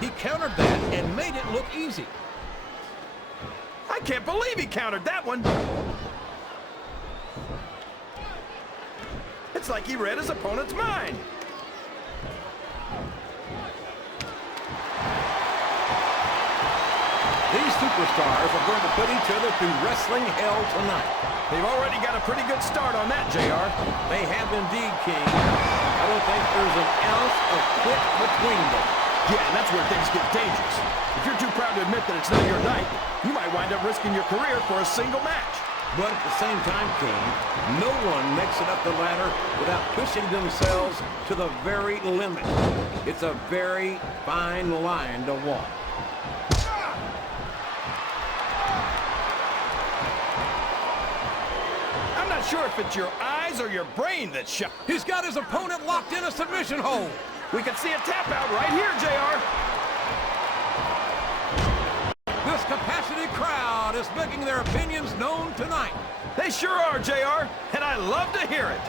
He countered that and made it look easy. I can't believe he countered that one. It's like he read his opponent's mind. These superstars are going to put each other through wrestling hell tonight. They've already got a pretty good start on that, JR. They have indeed, King. I don't think there's an ounce of quit between them. Yeah, and that's where things get dangerous. If you're too proud to admit that it's not your night, you might wind up risking your career for a single match. But at the same time, King, no one makes it up the ladder without pushing themselves to the very limit. It's a very fine line to walk. I'm not sure if it's your eyes or your brain that's shot. He's got his opponent locked in a submission hold. We can see a tap out right here, JR. This capacity crowd is making their opinions known tonight. They sure are, JR, and I love to hear it.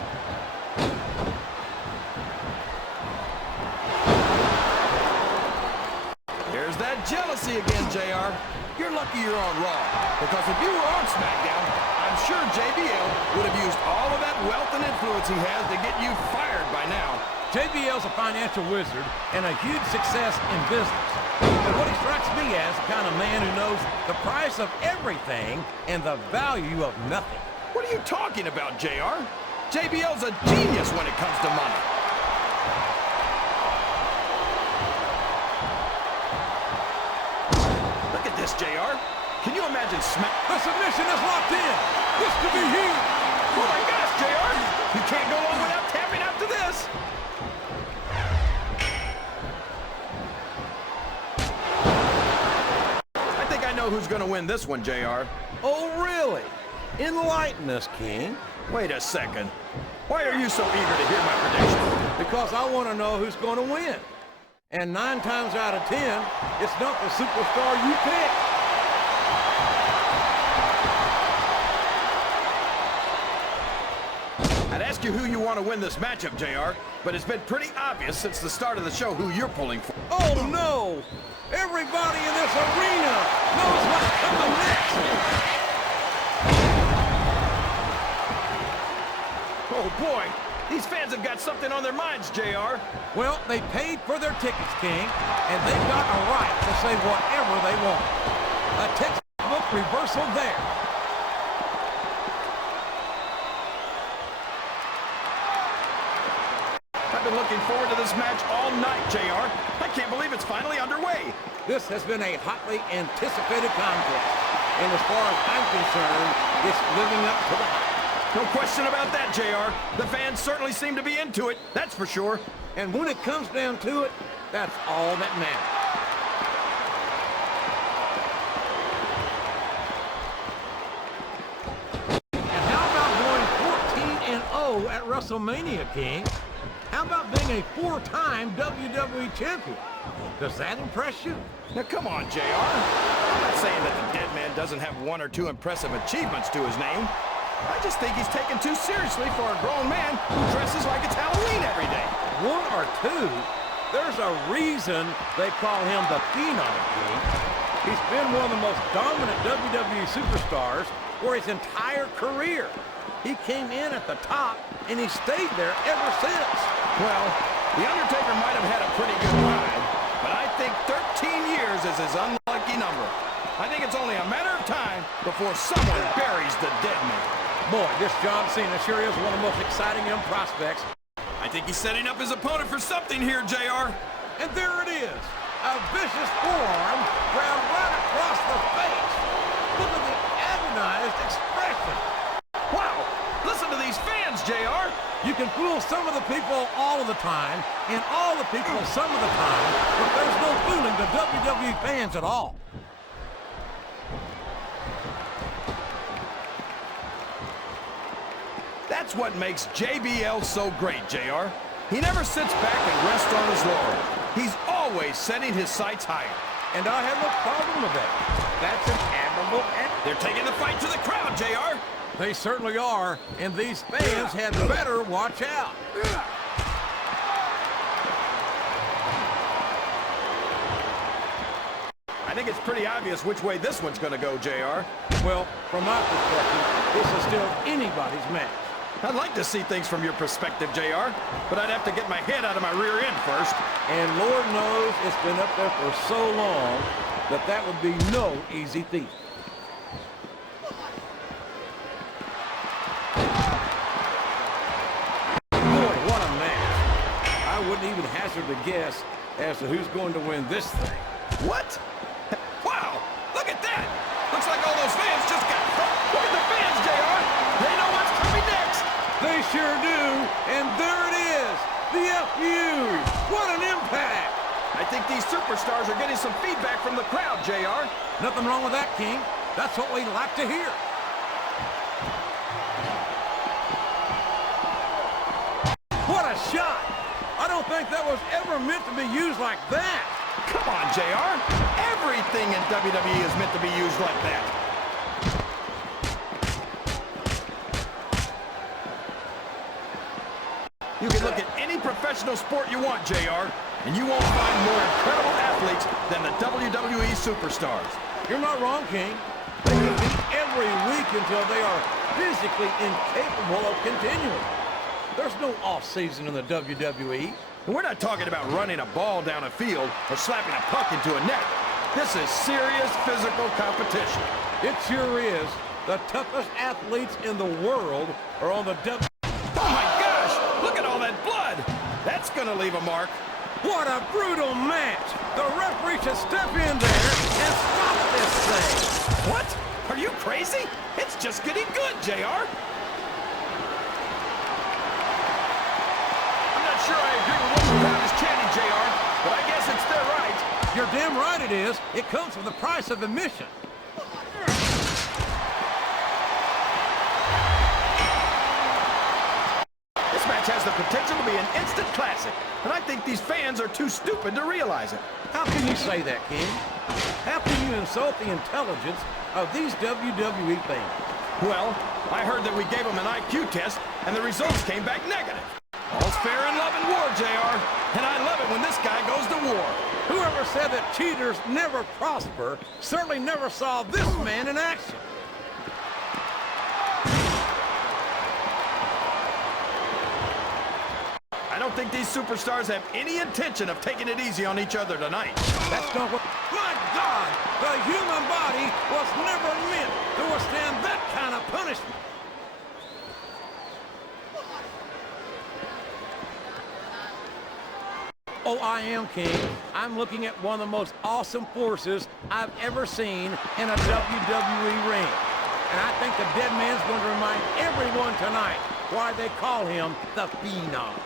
There's that jealousy again, JR. You're lucky you're on Raw, because if you were on SmackDown, I'm sure JBL would have used all of that wealth and influence he has to get you fired by now. JBL's a financial wizard and a huge success in business. And what he strikes me as the kind of man who knows the price of everything and the value of nothing. What are you talking about, JR? JBL's a genius when it comes to money. Look at this, JR. Can you imagine The submission is locked in. This could be huge. Oh my gosh, JR! You can't go on without tapping out to this. I think I know who's going to win this one, JR. Oh, really? Enlighten us, King. Wait a second. Why are you so eager to hear my prediction? Because I want to know who's going to win. And 9 times out of 10, it's not the superstar you pick. I'd ask you who you want to win this matchup, JR, but it's been pretty obvious since the start of the show who you're pulling for. Oh, no! Everybody in this arena knows what's coming next! Oh, boy! These fans have got something on their minds, JR. Well, they paid for their tickets, King, and they've got a right to say whatever they want. A textbook reversal there. I've been looking forward to this match all night, JR. I can't believe it's finally underway. This has been a hotly anticipated contest, and as far as I'm concerned, it's living up to the hype. No question about that, JR. The fans certainly seem to be into it, that's for sure. And when it comes down to it, that's all that matters. And how about going 14-0 at WrestleMania, King? How about being a 4-time WWE champion? Does that impress you? Now, come on, JR. I'm not saying that the dead man doesn't have 1 or 2 impressive achievements to his name. I just think he's taken too seriously for a grown man who dresses like it's Halloween every day. 1 or 2? There's a reason they call him the Phenom King. He's been one of the most dominant WWE superstars for his entire career. He came in at the top, and he stayed there ever since. Well, The Undertaker might have had a pretty good ride, but I think 13 years is his unlucky number. I think it's only a matter of time before someone buries the dead man. Boy, this John Cena sure is one of the most exciting young prospects. I think he's setting up his opponent for something here, JR. And there it is. A vicious forearm ground right across the face. Look at the agonized expression. Wow, listen to these fans, JR. You can fool some of the people all of the time, and all the people some of the time, but there's no fooling the WWE fans at all. That's what makes JBL so great, JR. He never sits back and rests on his laurels. He's always setting his sights higher. And I have no problem with that. That's an admirable act. They're taking the fight to the crowd, JR. They certainly are, and these fans had better watch out. I think it's pretty obvious which way this one's going to go, JR. Well, from my perspective, this is still anybody's match. I'd like to see things from your perspective, JR, but I'd have to get my head out of my rear end first. And Lord knows it's been up there for so long that that would be no easy feat. Boy, what a match. I wouldn't even hazard a guess as to who's going to win this thing. What? Wow, look at that. Looks like all those fans just got... Look at the fans, JR. They know what's coming next. They sure do, and there it is, the FU. What an impact. I think these superstars are getting some feedback from the crowd, JR. Nothing wrong with that, King. That's what we like to hear. What a shot. I don't think that was ever meant to be used like that. Come on, JR. Everything in WWE is meant to be used like that. You can look at any professional sport you want, JR, and you won't find more incredible athletes than the WWE superstars. You're not wrong, King. They compete every week until they are physically incapable of continuing. There's no off-season in the WWE. And we're not talking about running a ball down a field or slapping a puck into a net. This is serious physical competition. It sure is. The toughest athletes in the world are on the WWE. Oh my gosh! Look at all that blood! That's gonna leave a mark. What a brutal match! The referee should step in there and stop this thing! What? Are you crazy? It's just getting good, JR. I'm not sure I agree with what the crowd is chanting, JR, but I guess it's their right. You're damn right it is. It comes with the price of admission. This match has the potential to be an instant classic, and I think these fans are too stupid to realize it. How can you say that, King? How can you insult the intelligence of these WWE fans? Well, I heard that we gave them an IQ test, and the results came back negative. All's fair in love and war, JR, and I love it when this guy goes to war. Whoever said that cheaters never prosper certainly never saw this man in action. I don't think these superstars have any intention of taking it easy on each other tonight. That's not what... My God! The human body was never meant to withstand that kind of punishment. Oh, I am, King. I'm looking at one of the most awesome forces I've ever seen in a WWE ring. And I think the dead man's going to remind everyone tonight why they call him the Phenom.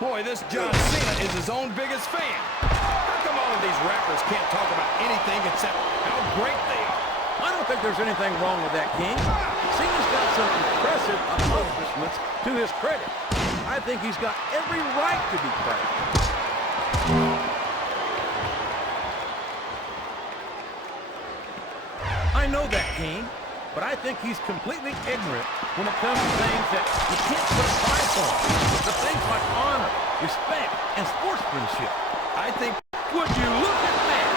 Boy, this John Cena is his own biggest fan. How come all of these rappers can't talk about anything except how great they are? I don't think there's anything wrong with that, King. Cena's got some impressive accomplishments to his credit. I think he's got every right to be proud. I know that, King, but I think he's completely ignorant when it comes to things that you can't put a price on. The things like honor, respect, and sportsmanship. I think, would you look at that?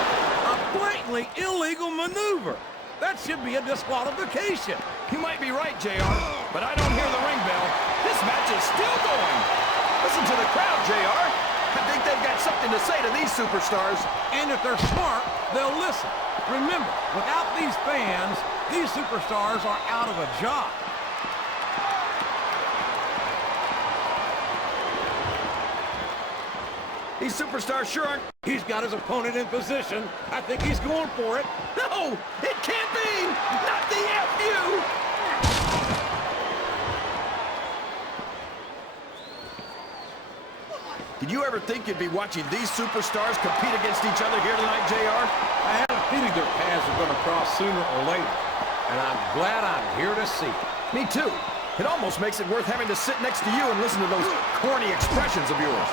A blatantly illegal maneuver. That should be a disqualification. You might be right, JR, but I don't hear the ring bell. This match is still going. Listen to the crowd, JR. I think they've got something to say to these superstars. And if they're smart, they'll listen. Remember, without these fans, these superstars are out of a job. These superstars sure aren't... He's got his opponent in position. I think he's going for it. No, it can't be! Not the FU! Did you ever think you'd be watching these superstars compete against each other here tonight, JR? I had a feeling their paths were going to cross sooner or later, and I'm glad I'm here to see it. Me too. It almost makes it worth having to sit next to you and listen to those corny expressions of yours.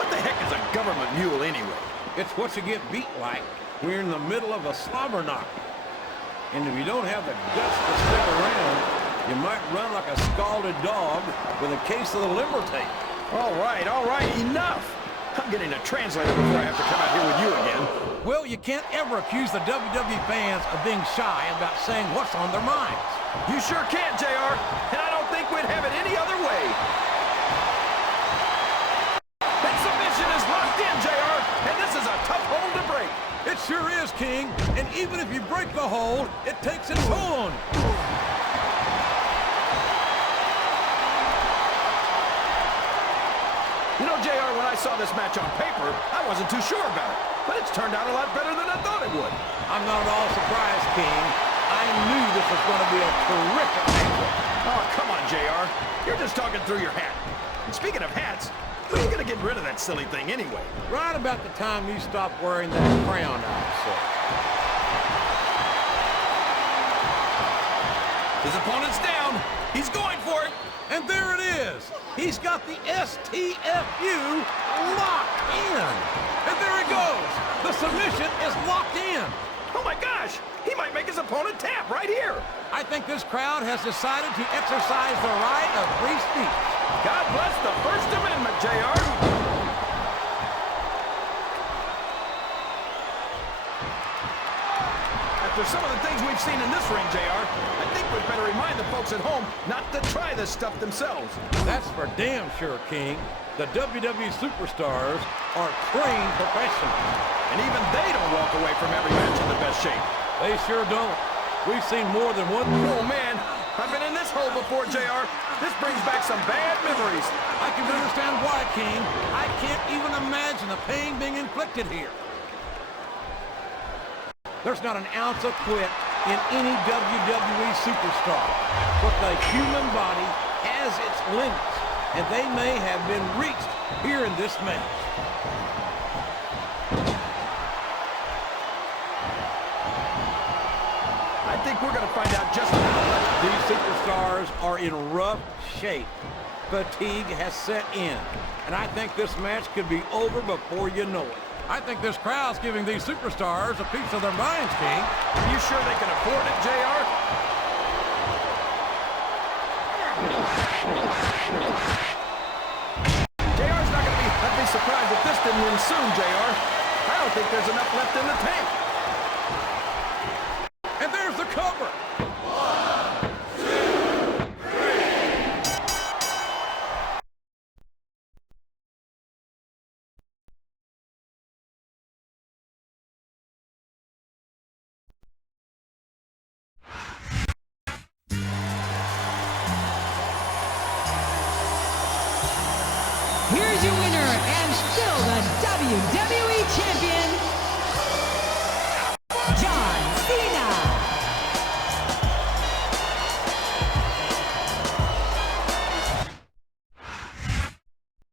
What the heck is a government mule anyway? It's what you get beat like when you're in the middle of a slobber knock. And if you don't have the guts to stick around, you might run like a scalded dog with a case of the liver tape. All right, enough. I'm getting a translator before I have to come out here with you again. Well, you can't ever accuse the WWE fans of being shy about saying what's on their minds. You sure can, JR, and I don't think we'd have it any other way. That submission is locked in, JR, and this is a tough hold to break. It sure is, King, and even if you break the hold, it takes its toll on you. You know, JR, when I saw this match on paper, I wasn't too sure about it. But it's turned out a lot better than I thought it would. I'm not at all surprised, King. I knew this was going to be a terrific matchup. Oh, come on, JR. You're just talking through your hat. And speaking of hats, when are you going to get rid of that silly thing anyway? Right about the time you stop wearing that crown, I'd say. His opponent's down. He's going for it. And there it is. He's got the STFU locked in. And there he goes. The submission is locked in. Oh, my gosh. He might make his opponent tap right here. I think this crowd has decided to exercise the right of free speech. God bless the First Amendment, JR. After some of the things we've seen in this ring, JR, I think we'd better remind the folks at home not to try this stuff themselves. That's for damn sure, King. The WWE superstars are trained professionals. And even they don't walk away from every match in the best shape. They sure don't. We've seen more than one. Oh, man. I've been in this hole before, JR. This brings back some bad memories. I can understand why, King. I can't even imagine the pain being inflicted here. There's not an ounce of quit in any WWE superstar. But the human body has its limits, and they may have been reached here in this match. I think we're going to find out just how. These superstars are in rough shape. Fatigue has set in, and I think this match could be over before you know it. I think this crowd's giving these superstars a piece of their minds, King. Are you sure they can afford it, JR? JR's not going to be surprised if this didn't win soon, JR. I don't think there's enough left in the tank.